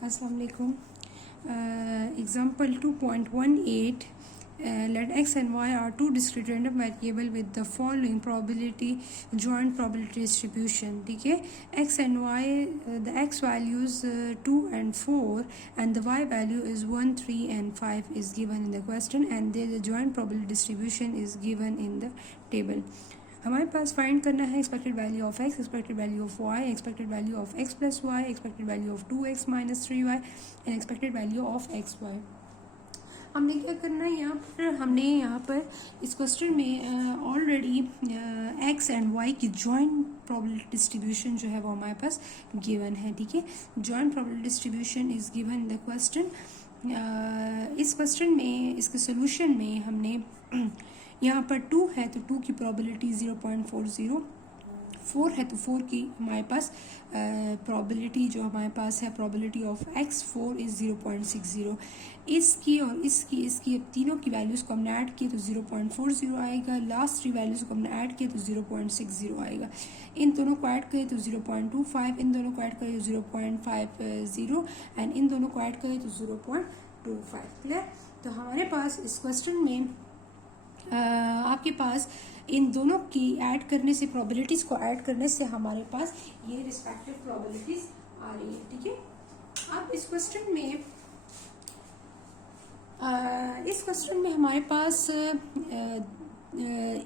Assalamu alaikum. Example 2.18. Let x and y are two discrete random variable with the following probability joint probability distribution. ठीक है, x and y, the x values 2 and 4 and the y value is 1, 3 and 5 is given in the question, and the joint probability distribution is given in the table. हमारे पास find करना है expected value of X, expected value of Y, expected value of X plus Y, expected value of 2x minus 3y and expected value of X Y. हमने क्या करना है हमने यहाँ पर इस क्वेश्चन में ऑलरेडी एक्स एंड वाई की जॉइंट प्रोबेबिलिटी डिस्ट्रीब्यूशन जो है वो हमारे पास गिवन है. ठीक है, joint probability distribution is given in the question. इस क्वेश्चन में इसके सोल्यूशन में हमने यहाँ पर 2 है तो 2 की प्रोबेबिलिटी 0.40, 4 है तो 4 की हमारे पास प्रोबेबिलिटी जो हमारे पास है प्रोबेबिलिटी ऑफ एक्स 4 इज़ 0.60. इसकी और इसकी अब तीनों की वैल्यूज़ को हमने ऐड किए तो 0.40 आएगा. लास्ट 3 वैल्यूज़ को हमने ऐड किए तो 0.60 आएगा. इन दोनों को ऐड करें तो 0.25, इन दोनों को ऐड करें तो 0.50 एंड इन दोनों को ऐड करें तो 0.25. क्लियर? तो हमारे पास इस क्वेश्चन में आपके पास इन दोनों की ऐड करने से प्रोबेबिलिटीज को ऐड करने से हमारे पास ये रिस्पेक्टिव प्रोबेबिलिटीज आ रही है. ठीक है, अब इस क्वेश्चन में हमारे पास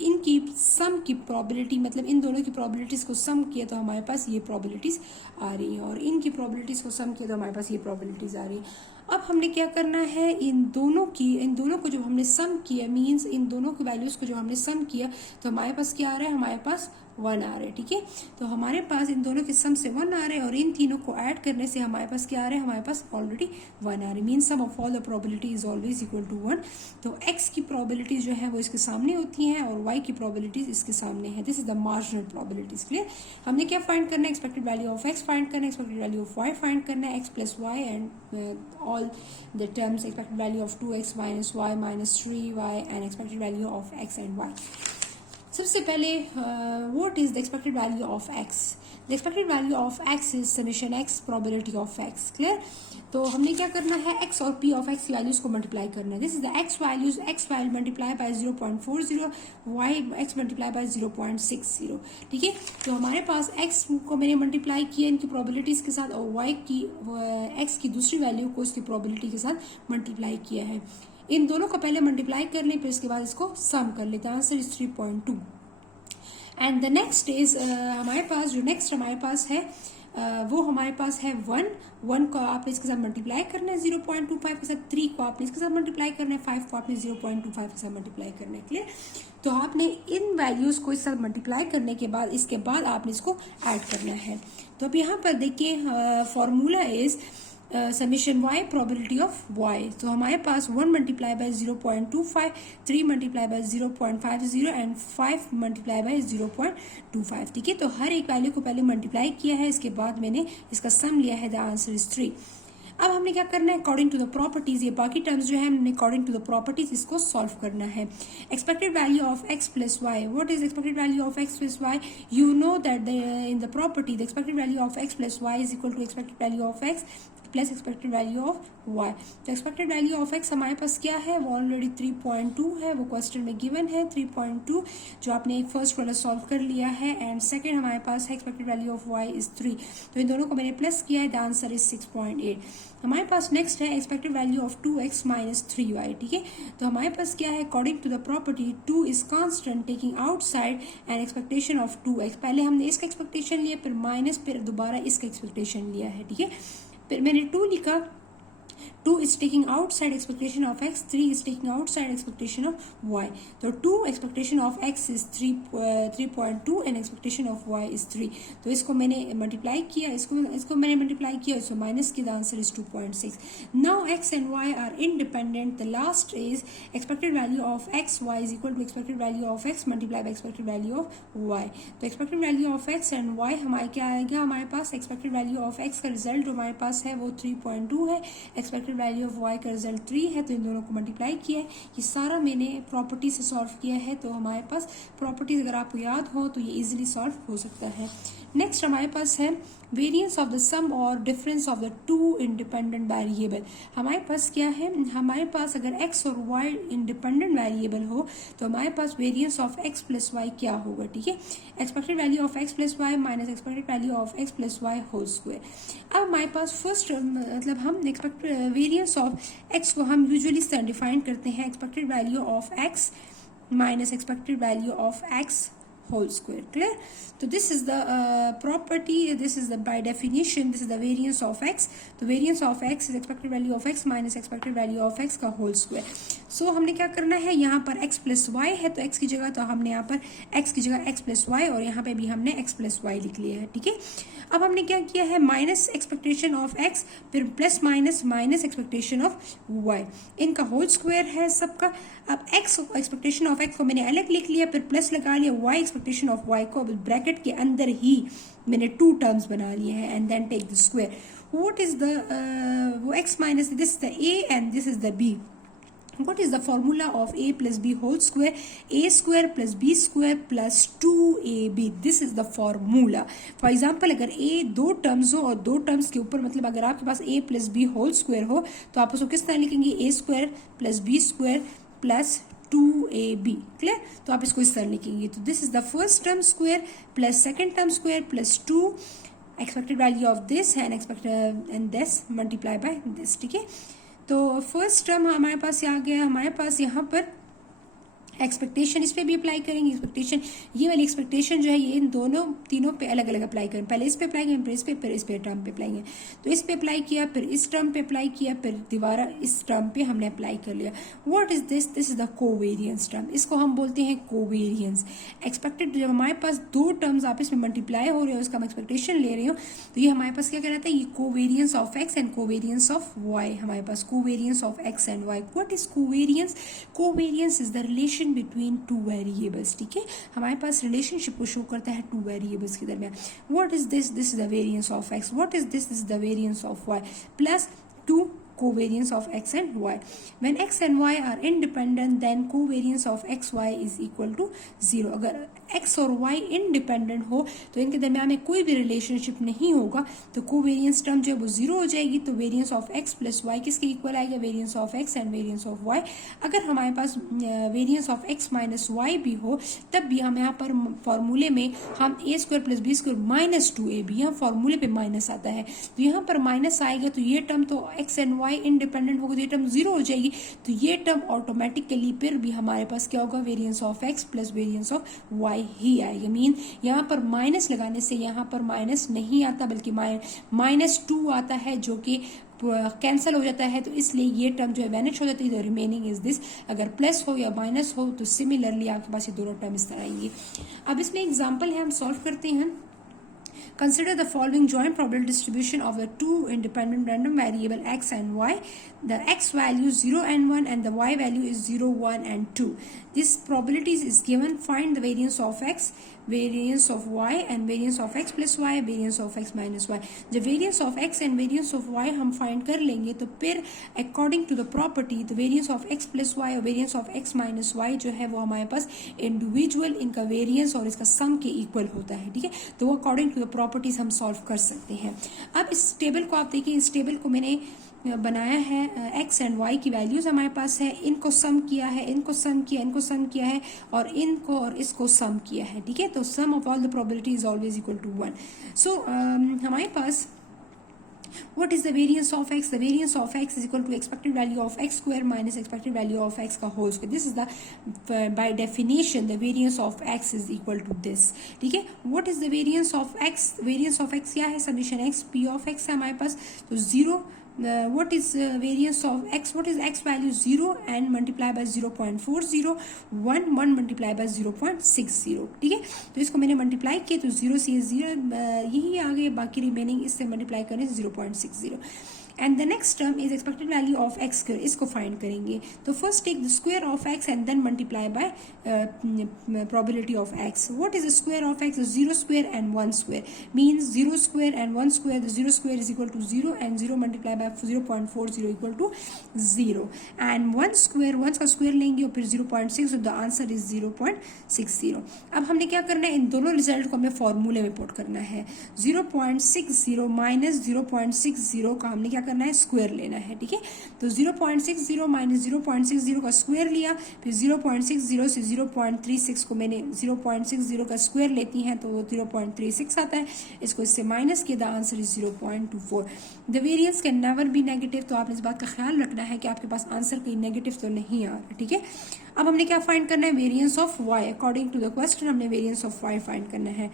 इनकी सम की प्रोबेबिलिटी, मतलब इन दोनों की प्रोबेबिलिटीज को सम किया तो हमारे पास ये प्रोबेबिलिटीज आ रही हैं और इनकी प्रोबेबिलिटीज को सम किया तो हमारे पास ये प्रोबेबिलिटीज आ रही हैं. अब हमने क्या करना है, इन दोनों को जब हमने सम किया, मींस इन दोनों की वैल्यूज को जब हमने सम किया तो हमारे पास क्या आ रहा है, हमारे पास 1 आ रहा है. ठीक है, तो हमारे पास इन दोनों के सम से 1 आ रहे हैं और इन तीनों को ऐड करने से हमारे पास क्या आ रहा है, हमारे पास ऑलरेडी 1 आ रहा है. Mean sum of all the probability is always equal to 1. तो x की प्रोबेबिलिटी जो है वो इसके सामने होती हैं और y की प्रोबेबिलिटीज इसके सामने है. This is the marginal probabilities. Clear? हमने क्या फाइंड करना है, expected value of x find करना है, expected value of y find करना है, x plus y and all the terms, expected value of 2x minus y minus 3y and expected value of x and y. सबसे पहले what is the expected value of x? The expected value of x is summation x probability of x. Clear? तो हमने क्या करना है, x और p of x की values को मल्टीप्लाई करना है. This is the x values, x value multiply by 0.40, y x multiply by 0.60. ठीक है, तो हमारे पास x को मैंने मल्टीप्लाई किया इनकी प्रोबेबिलिटीज के साथ और y की x की दूसरी वैल्यू को इसकी प्रोबेबिलिटी के साथ मल्टीप्लाई किया है. इन दोनों को पहले मल्टीप्लाई कर लें फिर इसके बाद इसको सम कर लेते हैं. Answer is 3.2. And the next is हमारे पास जो नेक्स्ट हमारे पास है वो हमारे पास है 1 को आपने इसके साथ मल्टीप्लाई करना है 0.25 के साथ, 3 को आपने इसके साथ मल्टीप्लाई करना है, 5 को आपने 0.25 के साथ मल्टीप्लाई करना है. क्लियर? तो आपने इन वैल्यूज को इस साथ मल्टीप्लाई करने के बाद इसके बाद आपने इसको ऐड करना है. तो अब यहाँ पर देखिए formula is summation y probability of y. तो हमारे पास 1 multiply by 0.25, 3 multiply by 0.50 and 5 multiply by 0.25. ठीक है, तो हर एक वैल्यू को पहले मल्टीप्लाई किया है, इसके बाद मैंने इसका सम लिया है. The answer is 3. अब हमने क्या करना है, अकॉर्डिंग टू द प्रॉपर्टीज, ये बाकी टर्म्स जो है हमने अकॉर्डिंग टू द प्रॉपर्टीज इसको सॉल्व करना है. Expected value of x plus Y. What is expected value of x plus Y? You know that in the property the expected value of x plus Y is equal to expected value of x plus expected value of y. तो expected value of x हमारे पास क्या है, वो already 3.2 है, वो question में given है 3.2 जो आपने फर्स्ट वाला सॉल्व कर लिया है. एंड सेकंड हमारे पास है expected value of y is 3. तो इन दोनों को मैंने प्लस किया है. The answer is 6.8. हमारे पास नेक्स्ट है expected value of 2x minus 3y. ठीक है, तो हमारे पास क्या है, according to the property 2 is constant taking outside and expectation of 2x. पहले हमने इसका एक्सपेक्टेशन लिया, फिर माइनस, फिर दोबारा इसका एक्सपेक्टेशन लिया है. ठीक है, फिर मैंने 2 लिखा. 2 is taking outside expectation of x, 3 is taking outside expectation of y. तो 2 expectation of x is 3.2 and expectation of y is 3. तो इसको मैंने मल्टीप्लाई किया, इसको मैंने मल्टीप्लाई किया, इसको माइनस किया. The answer is 2.6. Now x and y are independent. The last is expected value of x y is equal to expected value of x multiplied by expected value of y. तो expected value of x and y हमारे क्या आएगा, हमारे पास expected value of x का result जो हमारे पास है वो 3.2 है, expected वैल्यू ऑफ y का रिजल्ट 3 है. तो इन दोनों को मल्टीप्लाई किया है. ये सारा मैंने प्रॉपर्टी से सॉल्व किया है. तो हमारे पास प्रॉपर्टीज अगर आपको याद हो तो ये इजीली सॉल्व हो सकता है. नेक्स्ट हमारे पास है वेरिएंस ऑफ द सम और difference of the two independent variable. हमारे पास क्या है, हमारे पास अगर x और y इंडिपेंडेंट वेरिएबल हो तो हमारे पास variance of x plus Y क्या होगा, ठीक है, expected value of x plus Y minus expected value of x plus Y whole square. अब हमारे पास फर्स्ट मतलब हम एक्सपेक्टेड वेरिएंस ऑफ x को हम यूजुअली डिफाइन करते हैं expected value of x minus expected value of x whole square. Clear? So this is the property, this is the by definition, this is the variance of x. The variance of x is expected value of x minus expected value of x का whole square. So हमने क्या करना है, यहाँ पर x plus y है तो x की जगह तो हमने यहाँ पर x की जगह x plus y और यहाँ पे भी हमने x plus y लिख लिया है, ठीक है। अब हमने क्या किया है, माइनस एक्सपेक्टेशन ऑफ x फिर plus minus minus expectation of y, इनका होल स्क्वायर है सबका। अब x एक्सपेक्टेशन ऑफ x को मैंने अलग लिख लिया, फिर प्लस लगा लिया, y एक्सपेक्टेशन ऑफ y को ब्रैकेट के अंदर ही मैंने टू टर्म्स बना लिए हैं and then take the square. What is the वो x minus this the a and this is the b। What is the formula of a plus b whole square? A square plus b square plus 2ab. This is the formula. For example, अगर a दो terms हो और दो terms के ऊपर मतलब अगर आपके पास a plus b whole square हो तो आप उसको किस तरह लिखेंगे, a square plus b square plus 2ab. Clear? तो आप इसको इस तरह लिखेंगे। तो this is the first term square plus second term square plus 2 expected value of this and expected and this multiply by this, ठीक है। तो फर्स्ट टर्म हमारे पास आ गया, हमारे पास यहाँ पर एक्सपेक्टेशन इस पे भी अप्लाई करेंगे। एक्सपेक्टेशन ये वाली एक्सपेक्टेशन जो है ये इन दोनों तीनों पे अलग अलग अप्लाई करें, पहले इस पे अप्लाई करें फिर इस पे टर्म पे अप्लाई करें। तो इस पे अप्लाई किया फिर इस टर्म पे अप्लाई किया फिर दोबारा इस टर्म पे हमने अप्लाई कर लिया। What is this? This is the covariance term, इसको हम बोलते हैं कोवेरियंस। एक्सपेक्टेड जब हमारे पास दो टर्म्स आपस में मल्टीप्लाई हो रहे हो उसका हम एक्सपेक्टेशन ले रही हूँ तो ये हमारे पास क्या कहलाता है, ये covariance of X and covariance of Y. हमारे पास covariance of X and Y. What is covariance? Covariance is the relation between two variables, ठीक है, हमारे पास रिलेशनशिप को शो करता है टू वेरिएबल्स के दरमियान। What is this? This is the variance of X. What is this? This is the variance of Y plus 2 covariance of x and y. When x and y are independent, then covariance of x y is equal to 0. अगर x और y independent हो तो इनके दरमियान में कोई भी relationship नहीं होगा तो कोवेरियंस टर्म जो है वो 0 हो जाएगी। तो variance of x plus y किसके इक्वल आएगा, variance of x and variance of y। अगर हमारे पास variance of x minus Y भी हो तब भी हम यहाँ पर फॉर्मूले में हम a square plus B square minus 2ab, यहाँ फॉर्मूले पे माइनस आता है तो यहाँ पर माइनस आएगा तो ये टर्म तो x एंड y इंडिपेंडेंट होगा तो ये टर्म 0 हो जाएगी। तो ये टर्म ऑटोमेटिकली फिर भी हमारे पास क्या होगा, variance of x plus variance of y ही आएगा। मीन यहाँ पर माइनस लगाने से यहाँ पर माइनस नहीं आता बल्कि -2 आता है जो कि कैंसिल हो जाता है, तो इसलिए ये टर्म जो है वैनिश हो जाती है। तो रिमेनिंग इज दिस। अगर प्लस हो या माइनस हो तो सिमिलरली आपके पास ये दोनों टर्म इस तरह आएंगे। अब इसमें एग्जाम्पल है, हम सॉल्व करते हैं। Consider the following joint probability distribution of the two independent random variable x and y. The x value 0 and 1 and the y value is 0, 1 and 2. This probabilities is given. Find the variance of x, variance of y and variance of x plus y, variance of x minus y. जब variance of x and variance of y हम find कर लेंगे तो फिर according to the property the variance of x plus y और variance of x minus y जो है वो हमारे पास individual इनका variance और इसका sum के equal होता है, ठीक है। तो वो according to the प्रॉपर्टीज हम सॉल्व कर सकते हैं। अब इस टेबल को आप देखिए, इस टेबल को मैंने बनाया है, x एंड y की वैल्यूज हमारे पास है, इनको सम किया है, इनको सम किया, इनको सम किया है और इनको और इसको सम किया है, ठीक है। तो sum of all the probability is always equal to 1। So हमारे पास what is the variance of x? The variance of x is equal to expected value of x square minus expected value of x का whole square. This is the by definition the variance of x is equal to this, ठीक है। what is the variance of x? variance of x क्या है, summation x p of x है हमारे पास, तो 0। what is variance of x? what is x value? 0 and multiply by 0.40, 1 multiply by 0.60, ठीक है। तो इसको मैंने मल्टीप्लाई किया तो 0 से 0 यही आ गए, बाकी रिमेनिंग इससे मल्टीप्लाई करने से 0.60। And the next term is expected value of X square, इसको फाइंड करेंगे। तो first take the square of X and then multiply by probability of X. What is the square of X? 0 square and 1 square means 0 square and 1 square. The 0 square is equal to 0 and 0 multiply by है 0.40 equal to 0 and 1 का square लेंगे और फिर 0.6, the answer is 0.60। अब हमने क्या करना है, इन दोनों रिजल्ट को हमें फॉर्मूले में पुट करना है। 0.60 माइनस 0.60 का हमने क्या करना है, स्क्वायर लेना है, ठीक है। तो 0.60 माइनस 0.60 का स्क्वायर लिया, फिर 0.60 से 0.36 को मैंने 0.60 का स्क्वायर लेती हैं तो वो 0.36 आता है, इसको इससे माइनस किया, the answer is 0.24। The variance can never be negative, तो आपने इस बात का ख्याल रखना है कि आपके पास आंसर कहीं नेगेटिव तो नहीं आ रहा, ठीक है। अब हमने क्या फाइंड करना है, variance of Y. According to the question हमने वेरियंस ऑफ वाई फाइंड करना है।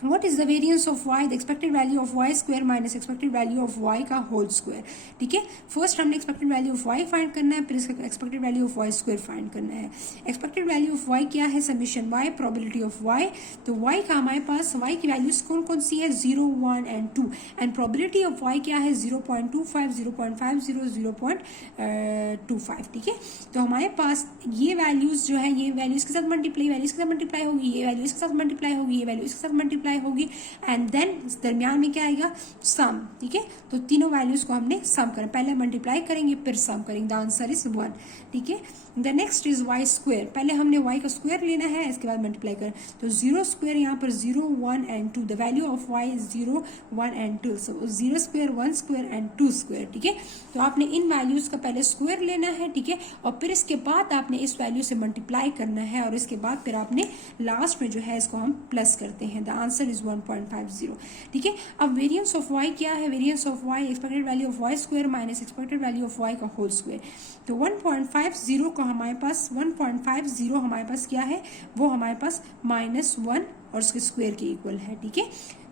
What is the variance of y? The expected value of y square minus expected value of y का whole square, ठीक है। First हमने expected value of y find करना है, फिर इसका expected value of y square find करना है। expected value of y क्या है, summation y, probability of y। तो y का हमारे पास y की वैल्यूज कौन कौन सी है, 0, 1 and 2, and probability of y क्या है, 0.25, 0.50, 0.25, ठीक है। तो हमारे पास ये वैल्यूज जो है, ये वैल्यूज के साथ मल्टीप्लाई, वैल्यूज के साथ मल्टीप्लाई होगी, ये वैल्यूज के साथ मल्टीप्लाई होगी, ये वैल्यूज के साथ मल्टीप्लाई होगी, एंड देन दरमियान में क्या आएगा, सम, ठीक है। तो तीनों वैल्यूज को हमने सम करना, पहले मल्टीप्लाई करेंगे फिर सम करेंगे, द आंसर इज 1, ठीक है। The next is Y square, पहले हमने वाई का स्क्वायर लेना है, इसके बाद मल्टीप्लाई करें, तो 0 स्क्वायर यहाँ पर 0, 1 and 2, the value of Y is 0, 1 and 2, so 0 square, 1 square and 2 square, ठीक है। तो आपने इन वैल्यूज का पहले स्क्वायर लेना है, ठीक है, और फिर इसके बाद आपने इस वैल्यू से मल्टीप्लाई करना है, और इसके बाद फिर आपने लास्ट में जो है इसको हम प्लस करते हैं, द आंसर इज 1.50, ठीक है। अब वेरियंस ऑफ y क्या है, variance of y expected value of y square minus expected value of y का होल स्क्वायर। तो 1.50 का हमारे पास 1.50 हमारे पास क्या है, वो हमारे पास -1 और उसके स्क्वायर के इक्वल है, ठीक है।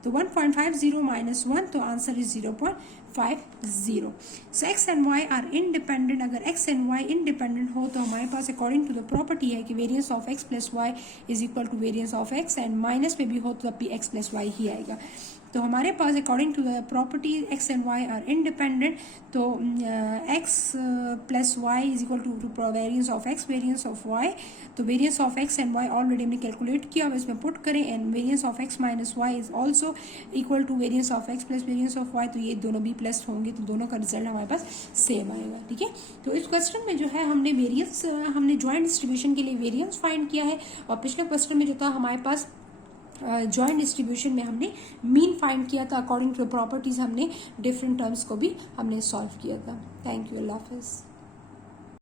तो 1.50 माइनस 1, तो answer is 0.50। So x and y are independent. अगर x एंड y इंडिपेंडेंट हो तो हमारे पास अकॉर्डिंग टू द प्रॉपर्टी है कि variance of x plus y is equal to variance of x, and minus में भी हो तो तब भी x प्लस y ही आएगा। तो हमारे पास according to the property x and y are independent, तो x plus y is equal to variance of x, variance of y। तो variance of x and y already हमने कैलकुलेट किया, अब इसमें पुट करें, and variance of x minus y is also equal to variance of x plus variance of y, तो ये दोनों भी प्लस होंगे, तो दोनों का रिजल्ट हमारे पास सेम आएगा, ठीक है। तो इस क्वेश्चन में जो है हमने वेरियंस, हमने जॉइंट डिस्ट्रीब्यूशन के लिए वेरियंस फाइंड किया है, और पिछले क्वेश्चन में जो था हमारे पास जॉइंट डिस्ट्रीब्यूशन में हमने मीन फाइंड किया था, अकॉर्डिंग टू प्रॉपर्टीज हमने डिफरेंट टर्म्स को भी हमने सॉल्व किया था। थैंक यू, अल्लाह हाफिज़।